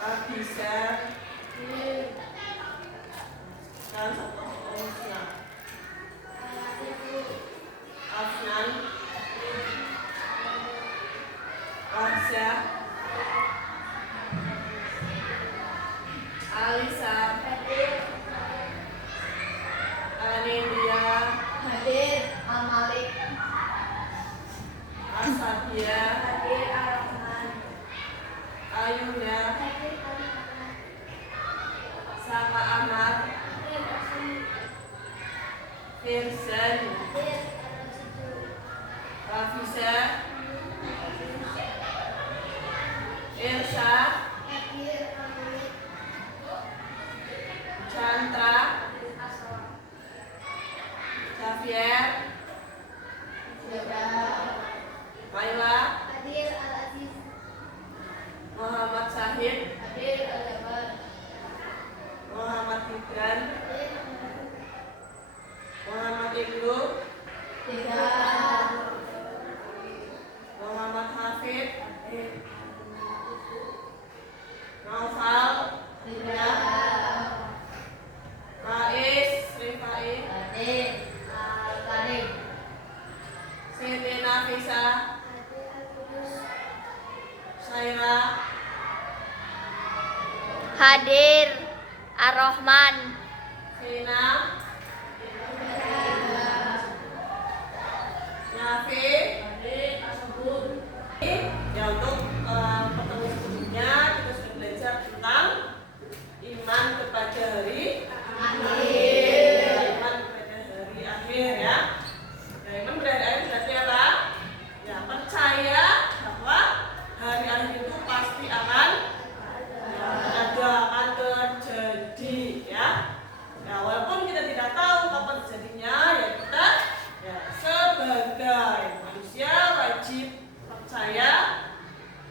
Bisa kan satu Musna Afnan Arsa Alisa Anedia hadir. Al-Malik Asadia hadir. Ar-Rahman Ayunda hadir. Al-Rahman Saka Ahmad hadir. Al-Rahman Firsan hadir. Al-Rajidu Rafisa Irsa hadir. Al-Malik Chandra hadir. Aswar Xavier Maila hadir. Al-Aziz Muhammad Syahid hadir. Al-Jabar Muhammad Gibran hadir. Muhammad Ibnu Tidak Muhammad Hafid Naufal tidak Faiz Rifai hadir. Al-Karim Siti Nafisa hadir. Al-Kudus Syaira hadir. Ar-Rahman Sina Nafi ya untuk pertemuan sebelumnya kita sudah belajar tentang iman kepada hari akhir. iman kepada hari akhir ya. Nah, iman kepada hari akhir berarti apa? Ya, percaya bahwa hari akhir itu pasti akan ada, akan terjadi ya. Nah, walaupun kita tidak tahu kapan terjadinya, ya kita ya sebagai manusia wajib percaya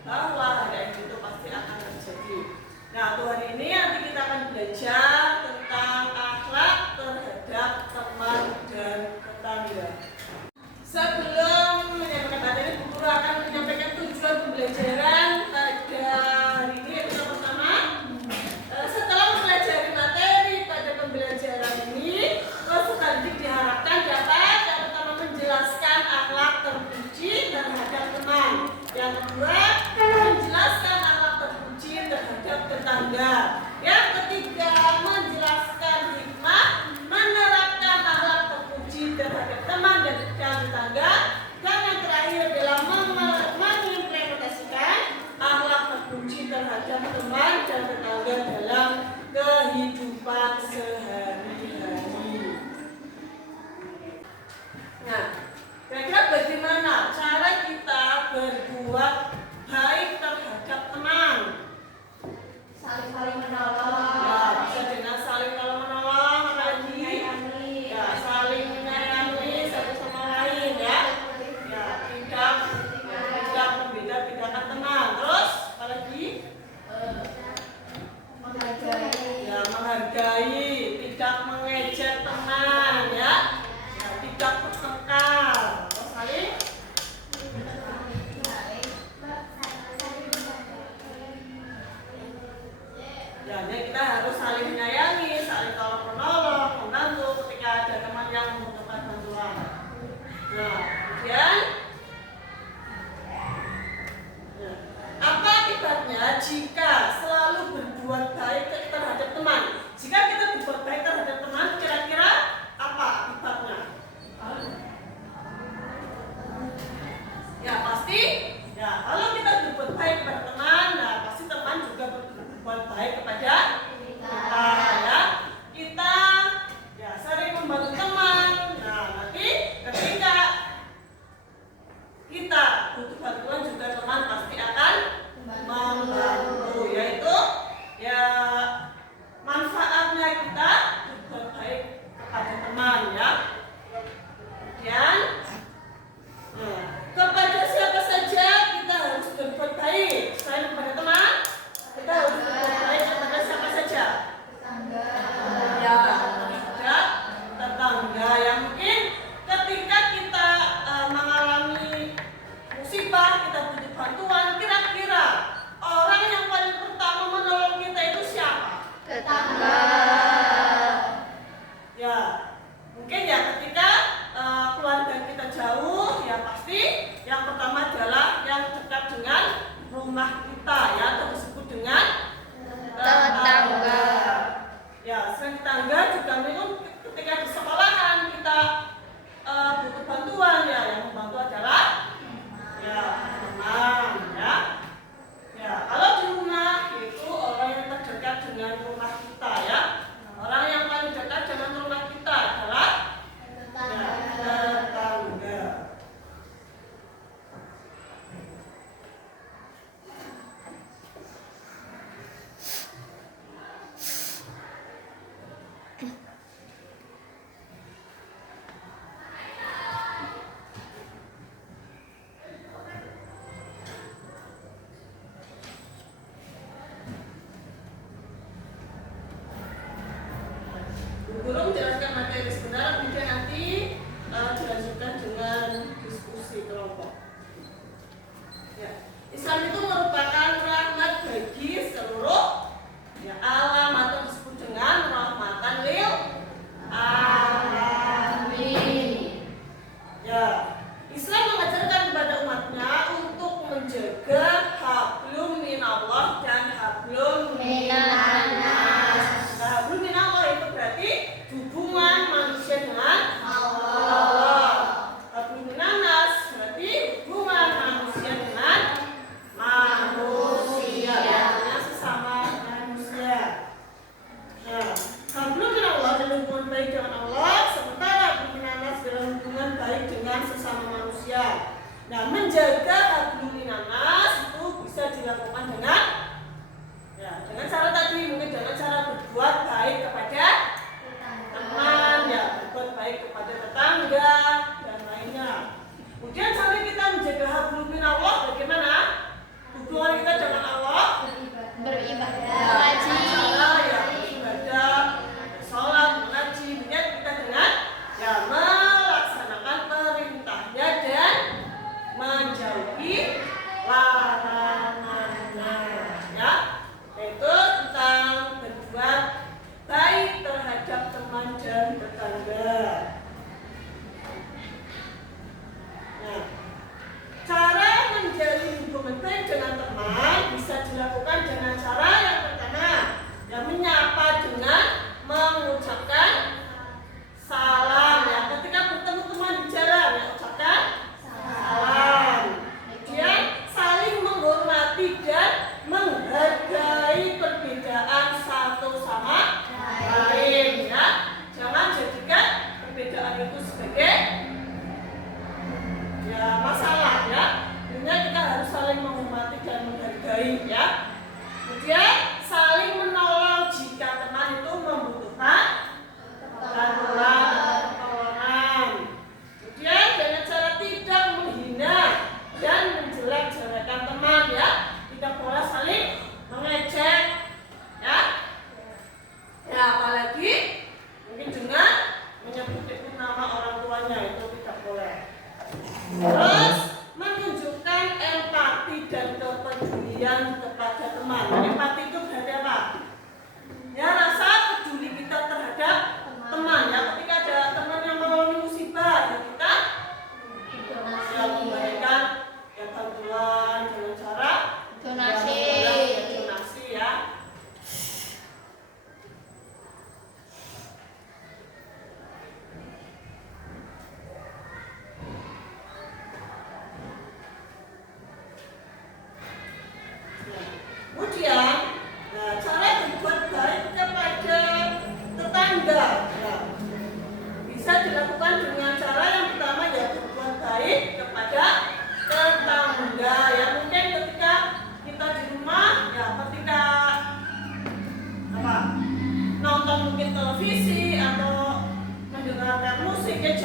bahwa hari akhir itu pasti akan terjadi. Nah, untuk hari ini nanti kita akan belajar tentang akhlak terhadap teman dan tetangga. Sebelum menyampaikan materi, Bu Guru akan menyampaikan tujuan pembelajaran pada hari ini. Yang pertama, setelah mempelajari materi pada pembelajaran ini, peserta didik diharapkan dapat yang pertama menjelaskan akhlak terpuji terhadap teman. Yang kedua, menjelaskan akhlak terpuji terhadap tetangga. Yang ketiga, menjelaskan hikmah menerapkan akhlak terpuji terhadap teman dan tetangga. Dan yang terakhir adalah mengimplementasikan akhlak terpuji terhadap teman dan tetangga dalam kehidupan sehari-hari. Nah, kira-kira bagaimana cara kita berbuat baik terhadap teman? Saling Ya, menolong bisa dengan saling menolong, apalagi ya saling menyayangi satu sama lain ya. Ya, tidak membeda-bedakan teman. Terus apalagi? menghargai Ya, menghargai, tidak mengejek teman ya. Ya, tidak bertengkar. Terus saling ya, jadi kita harus saling menyayangi, saling tolong menolong, membantu ketika ada teman yang membutuhkan bantuan. Nah, kemudian ya, apa akibatnya jika selalu berbuat baik terhadap teman? Jika kita berbuat baik terhadap teman, kira-kira apa akibatnya? Ya pasti, ya kalau kita berbuat baik kepada teman, nah pasti teman juga berbuat baik kepada kita ya. Kita ya sering membantu teman. Nah, nanti ketika kita butuh bantuan juga teman pasti akan membantu, yaitu ya manfaatnya kita berbuat baik kepada teman ya. Kemudian kepada siapa saja kita harus berbuat baik selain kepada teman, kita harus berbuat baik kepada siapa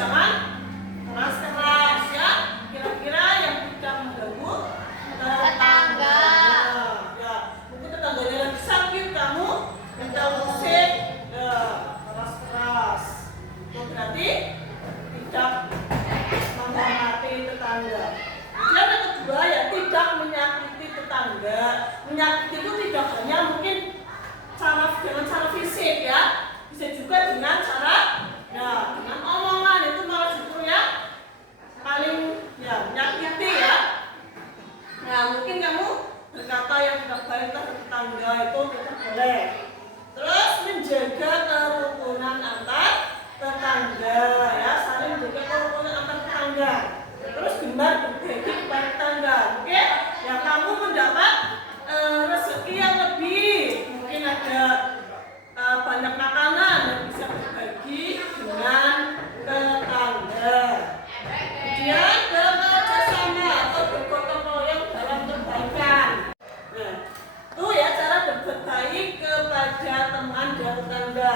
jangan keras-keras ya. Kira-kira yang tidak mengganggu Tetangga. Ya, mungkin tetangganya lagi sakit, kamu minta musik ya keras-keras. Itu berarti tidak menghormati tetangga. Kemudian yang kedua ya tidak menyakiti tetangga. Menyakiti itu tidak hanya mungkin dengan cara fisik ya, bisa juga dengan cara ya dengan omongan, itu malah justru ya paling ya menyakiti ya. Nah mungkin kamu berkata yang tidak baik terhadap tetangga, itu tidak boleh. Terus menjaga kerukunan antar tetangga ya, saling menjaga kerukunan antar tetangga. Terus gemar berbagi kepada tetangga. Oke ya, kamu mendapat rezeki yang lebih, mungkin ada banyak makanan yang bisa berbagi dengan tetangga. Kemudian bekerja sama atau bergotong royong dalam kebaikan. Nah, itu ya cara berbuat baik kepada teman dan tetangga.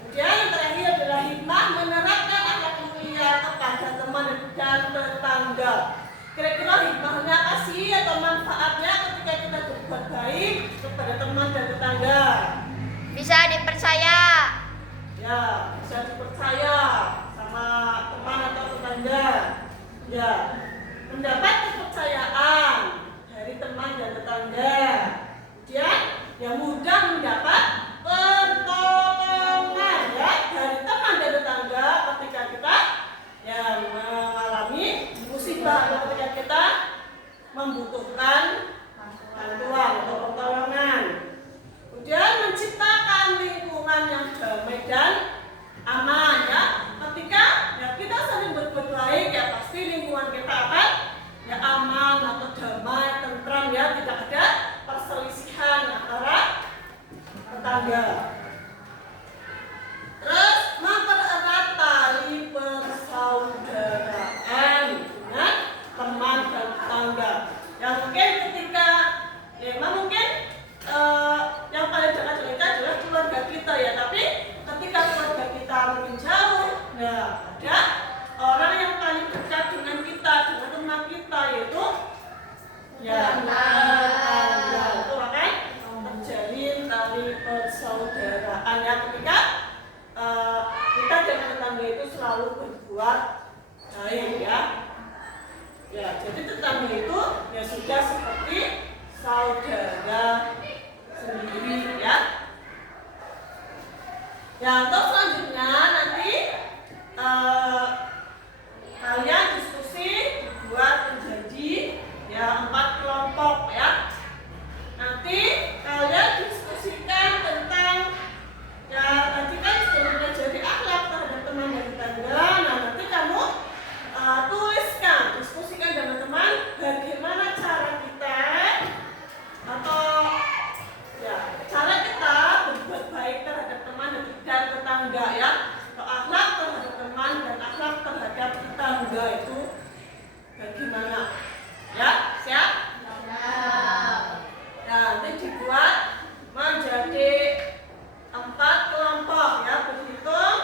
Kemudian yang terakhir adalah hikmah menerapkan akhlak mulia kepada teman dan tetangga. Kira-kira hikmahnya apa sih atau manfaatnya ketika kita berbuat baik kepada teman dan tetangga? Bisa dipercaya. Ya, bisa dipercaya sama teman atau tetangga. Ya, mendapat kepercayaan dari teman dan tetangga. Kemudian, ya mudah mendapat pertolongan ya dari teman dan tetangga ketika kita ya mengalami musibah atau ketika kita membutuhkan bantuan atau pertolongan. Kemudian menciptakan lingkungan yang damai dan aman ya. Ketika ya kita saling berbuat baik ya pasti lingkungan kita akan ya aman atau damai, tentram ya, tidak ada perselisihan antara tetangga. Terus mempererat tali persaudaraan dengan teman dan tetangga. Ya mungkin ketika ya mungkin yang paling dekat dengan kita adalah keluarga kita ya, tapi ketika keluarga kita makin jauh, ya ada orang yang paling dekat dengan kita, dengan teman kita, yaitu ya tetangga. Itu akan terjalin tali persaudaraan ya ketika kita dengan tetangga itu selalu berbuat baik ya. Ya, jadi tetangga itu ya sudah seperti saudara sendiri ya. Ya, untuk selanjutnya nanti kalian diskusi buat menjadi ya 4 kelompok ya. Nanti kalian diskusikan tentang ya tadi kan sudah mempelajari akhlak terhadap teman dan tetangga. Nah nanti kamu tuliskan, diskusikan dengan teman bagaimana cara kita atau ya cara kita berbuat baik terhadap teman dan tetangga ya, atau akhlak terhadap teman dan akhlak terhadap tetangga itu bagaimana ya, siap? Nah nanti dibuat menjadi 4 kelompok ya, berhitung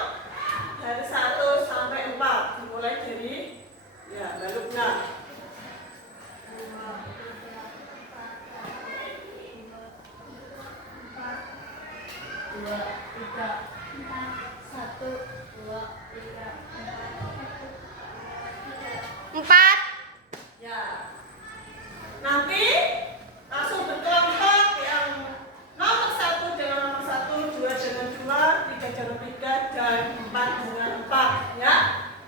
dari 1 sampai 4, dimulai dari ya Mbak Lukna. 2, 3, 4, 1, 2, 3, 4. Ya. Nanti langsung berkelompok yang nomor 1 dengan nomor 1, 2 dengan 2, 3 dengan 3, dan 4 dengan 4 ya.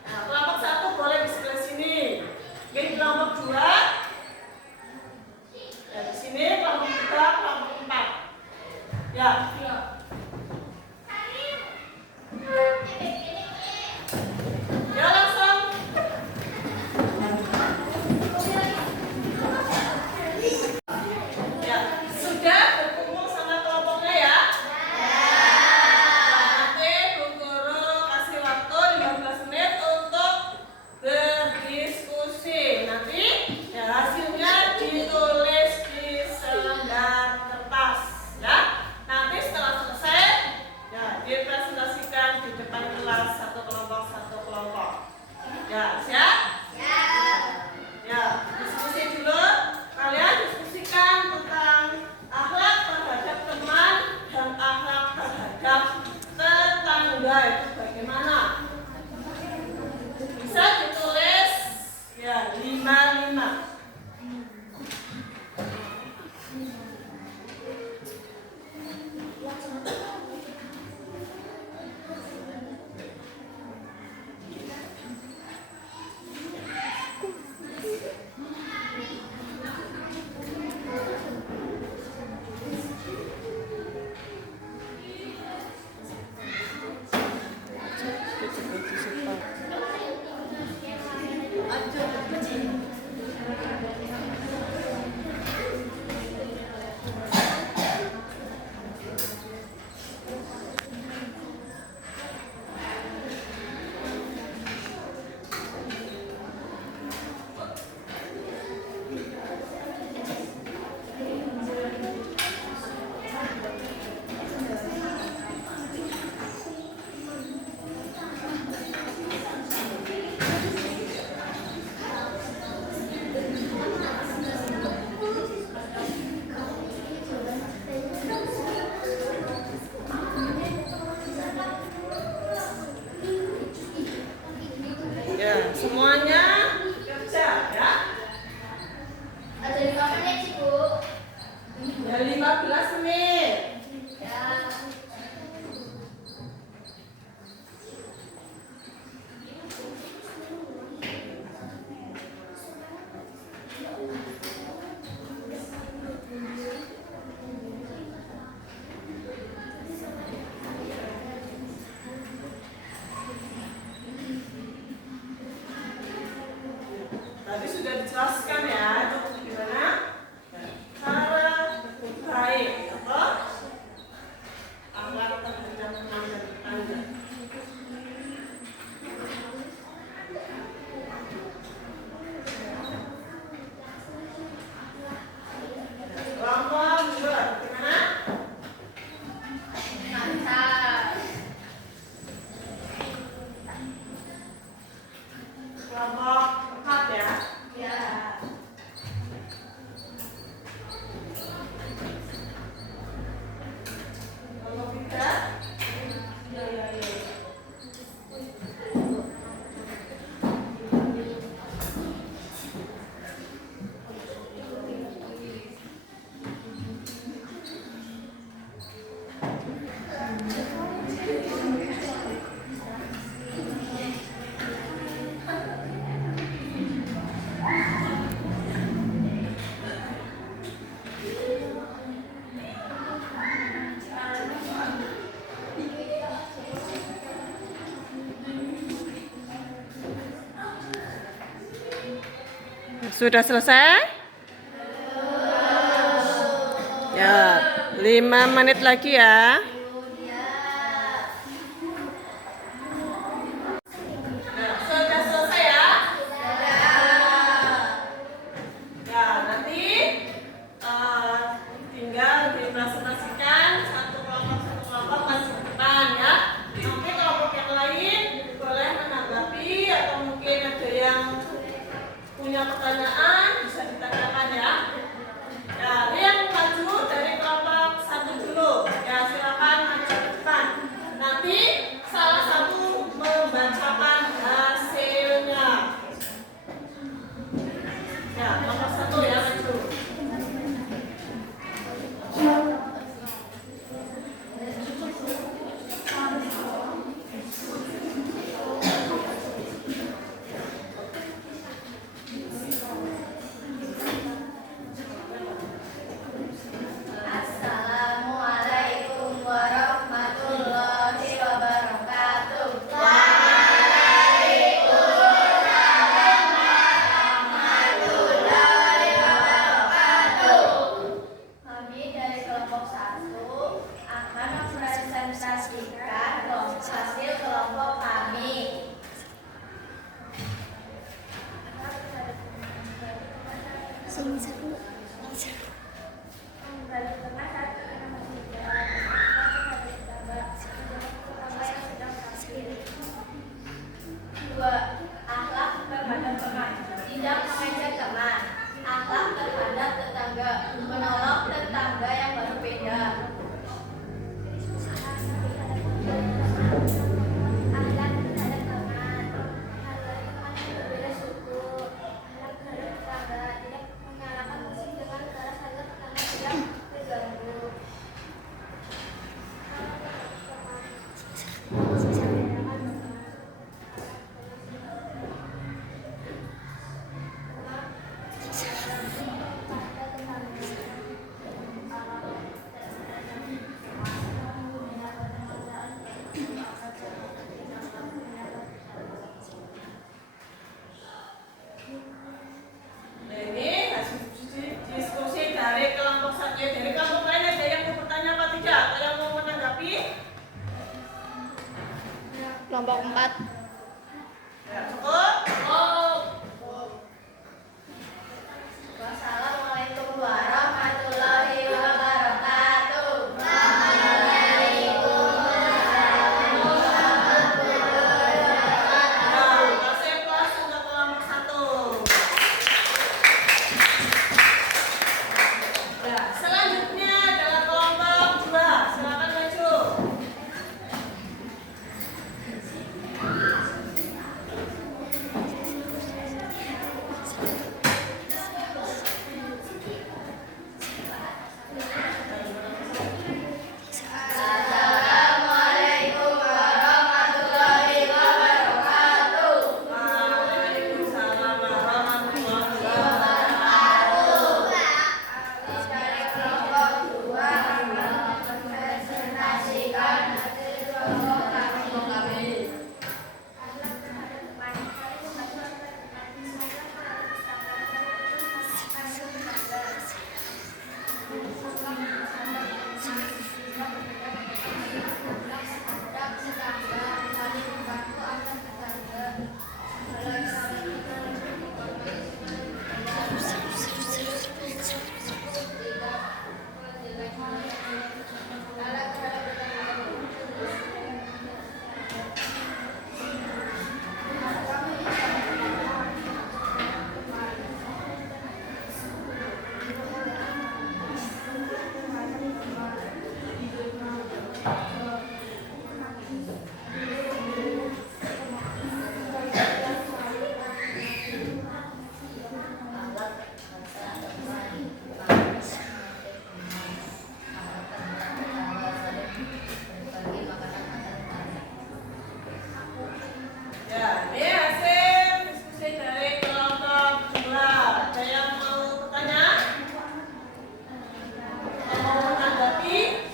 Nah, kelompok 1 boleh di sebelah sini. Oke, kelompok 2 ya di sini, kelompok 3, kelompok 4. Ya. Ya langsung. Ya, sudah berkumpul sama kelompoknya ya? Nanti Bu Guru kasih waktu 15 menit untuk berdiskusi. Nanti ya hasilnya ditulis di selembar kertas ya. Nanti setelah Sudah selesai? Ya, 5 menit lagi ya. Nah, sudah selesai ya? Ya, nanti tinggal dipresentasikan satu kelompok masuk ke depan ya. Nanti kelompok yang lain boleh menanggapi atau mungkin ada yang punya pertanyaan bisa ditanyakan ya. Ya, yang maju dari kelompok 1 dulu. Ya, silakan maju ke depan. Nanti salah satu membacakan hasilnya. Ya, kelompok 1 ya maju. Assalamualaikum warahmatullahi wabarakatuh. Kami dari kelompok 1 akan mempresentasikan hasil kelompok kami. Dua, akhlak terhadap teman, tidak mengejek teman, akhlak terhadap tetangga, menolong tetangga yang berbeda. Akhlak terhadap teman, hargai teman yang berbeda suku, akhlak terhadap tetangga, tidak menyalakan musik dengan keras agar tetangga tidak terganggu. Nah, ini hasil diskusi dari kelompok 1 ya. Dari kelompok lain ada yang mau bertanya apa tidak? Atau yang mau menanggapi? Kelompok 4. Ya, cukup? Wassalamualaikum warahmatullahi wabarakatuh. Nah, kasih kelas untuk kelompok 1. Ya, selanjutnya adalah kelompok 2. Silakan maju. Assalamualaikum warahmatullahi wabarakatuh. Waalaikumsalam warahmatullahi wabarakatuh. Dari kelompok 2 akan mempresentasikan hasil kelompok kami. Akhlak terhadap teman, saling membantu antar teman, semoga melalui standar Ya, ini hasil diskusi dari kelompok 2. Ada yang mau bertanya? Atau mau menanggapi?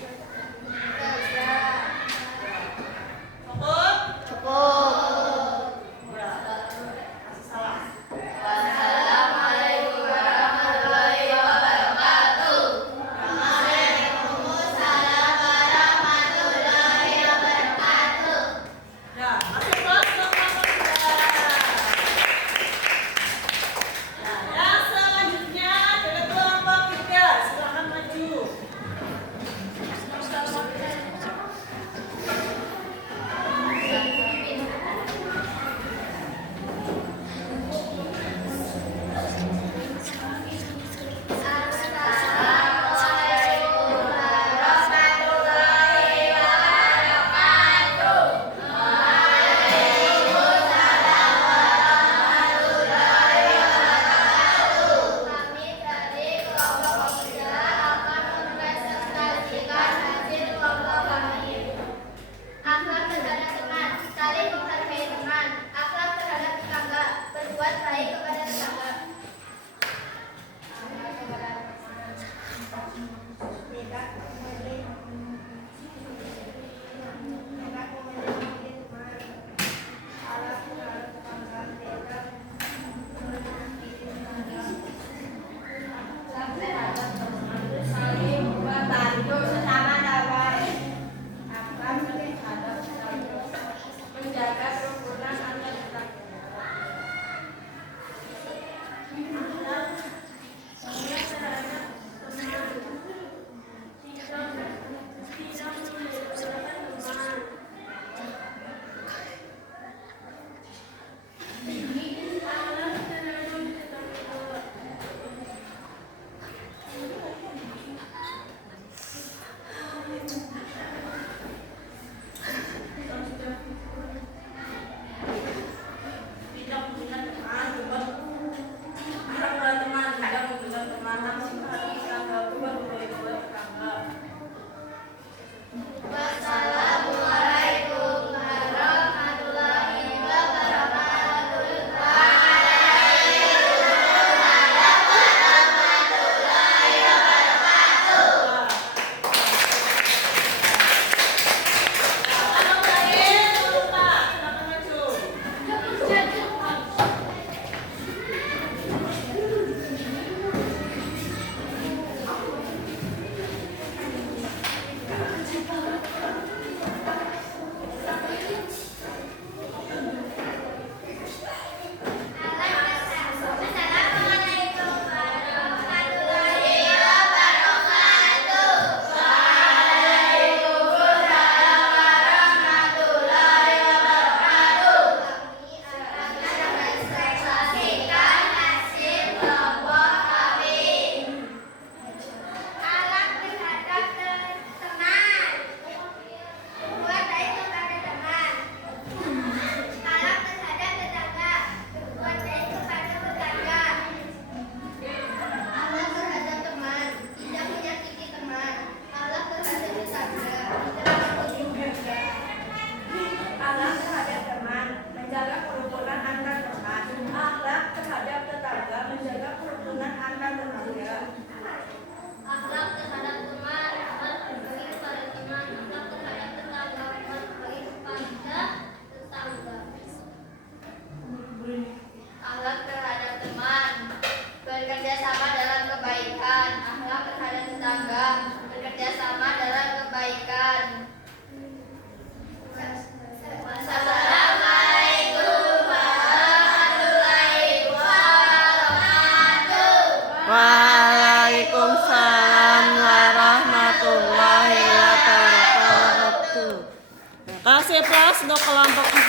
Kasih plus untuk kelompok 4.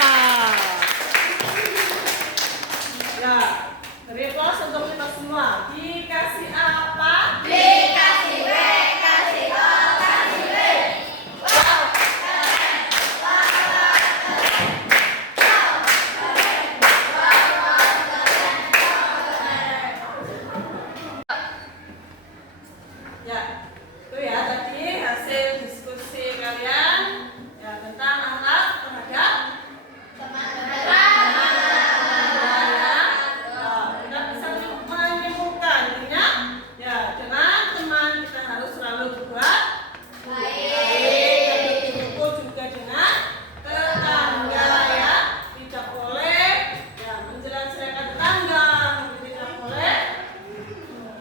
Ya, beri plus untuk kita semua. Dikasih apa? Dikasih B, kasih O, kasih B. Ya, itu ya tadi hasil diskusi kalian ya tentang akhlak terhadap teman-teman. Kita bisa menemukan intinya ya dengan teman kita harus selalu berbuat baik. Dan begitu juga dengan tetangga ya, tidak boleh ya menjelek-jelekan tetangga, tidak boleh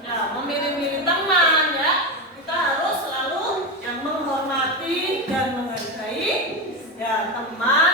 ya memilih-milih teman ya. Kita harus selalu yang menghormati dan menghargai ya teman